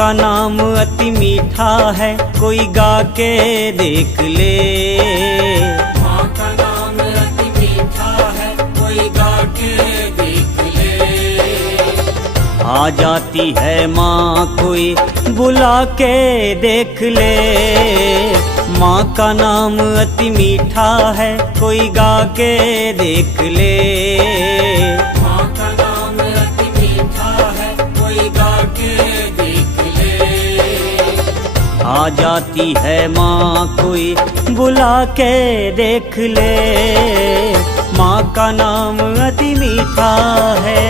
का नाम अति मीठा है, कोई गा के देख ले। माँ का नाम अति मीठा है, कोई गा के देख ले। आ जाती है माँ कोई बुला के देख ले। माँ का नाम अति मीठा है, कोई गा के देख ले। माँ का नाम अति मीठा है, कोई गा के देख ले। आ जाती है माँ कोई बुला के देख ले। माँ का नाम अति मीठा है।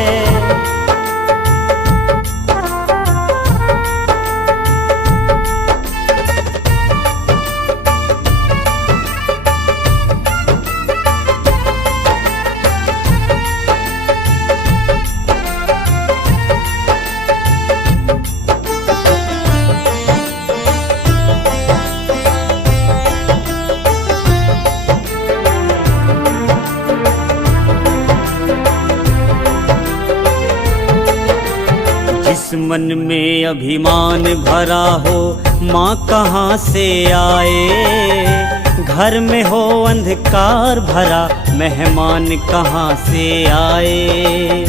जिस मन में अभिमान भरा हो, माँ कहाँ से आए। घर में हो अंधकार भरा, मेहमान कहाँ से आए।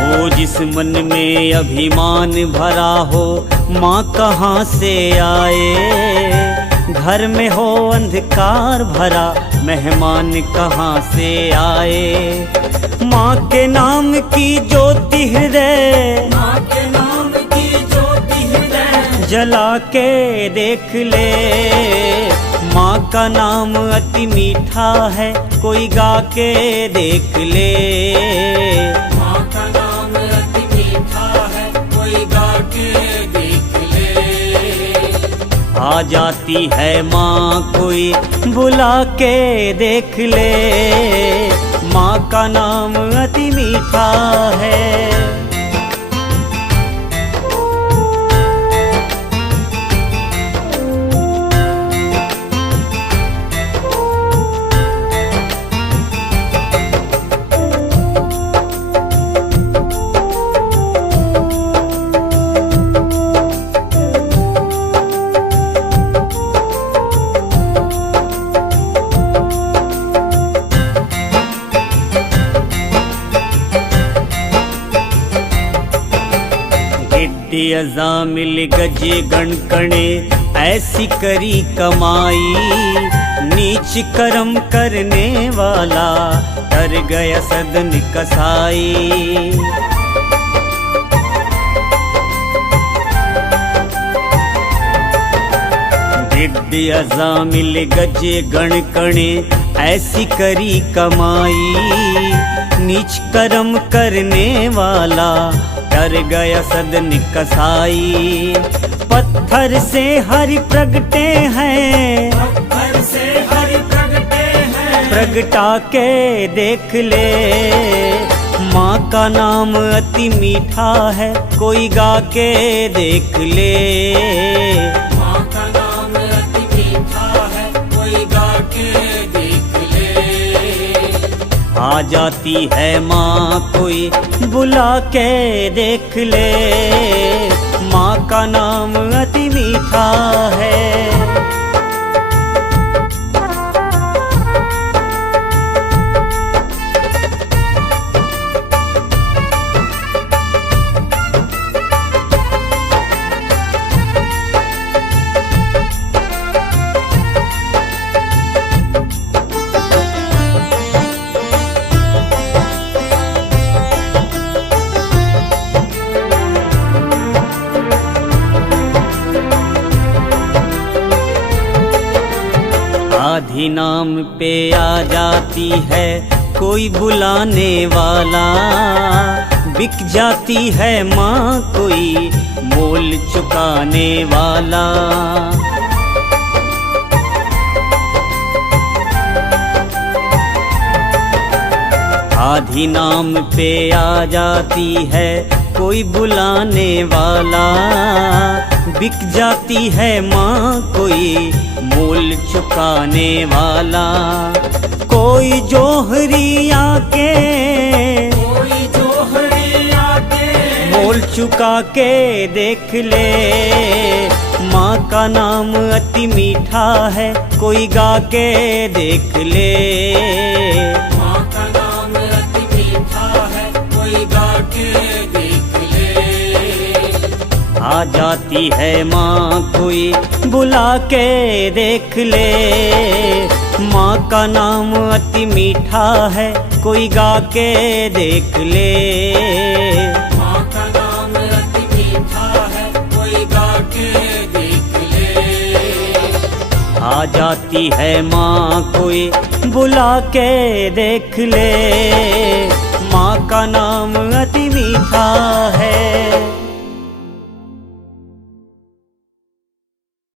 ओ जिस मन में अभिमान भरा हो, माँ कहाँ से आए। घर में हो अंधकार भरा, मेहमान कहाँ से आए। माँ के नाम की ज्योति हृदय, माँ के नाम की ज्योति हृदय जला के देख ले। माँ का नाम अति मीठा है, कोई गा के देख ले। माँ का नाम अति मीठा है, कोई गा के देख ले। आ जाती है माँ कोई बुला के देख ले। माँ का नाम अति मीठा है। अजामिल गजे गणकणे ऐसी करी कमाई। नीच कर्म करने वाला डर गया सदन कसाई। गिद्ध अजामिल गजे गणकणे ऐसी करी कमाई। नीच कर्म करने वाला डर गया सदन कसाई। पत्थर से हरि प्रगटे हैं, पत्थर से हरि प्रगटे हैं प्रगटा के देख ले। माँ का नाम अति मीठा है, कोई गा के देख ले। माँ का नाम अति मीठा है, कोई गा के देख ले। आ जाती है माँ कोई बुला के देख ले। माँ का नाम अति मीठा है। आधी नाम पे आ जाती है कोई बुलाने वाला। बिक जाती है माँ कोई मोल चुकाने वाला। आधी नाम पे आ जाती है कोई बुलाने वाला। बिक जाती है माँ कोई मोल चुकाने वाला। कोई जोहरी आके चुका के देख ले, माँ का नाम अति मीठा है, कोई गा के देख ले। माँ का नाम अति मीठा है, कोई गा के देख ले। आ जाती है माँ कोई बुला के देख ले, माँ का नाम अति मीठा है, कोई गा के देख ले। माँ का नाम अति मीठा है, कोई गा के देख ले। आ जाती है माँ कोई बुला के देख ले, माँ का नाम अति मीठा है।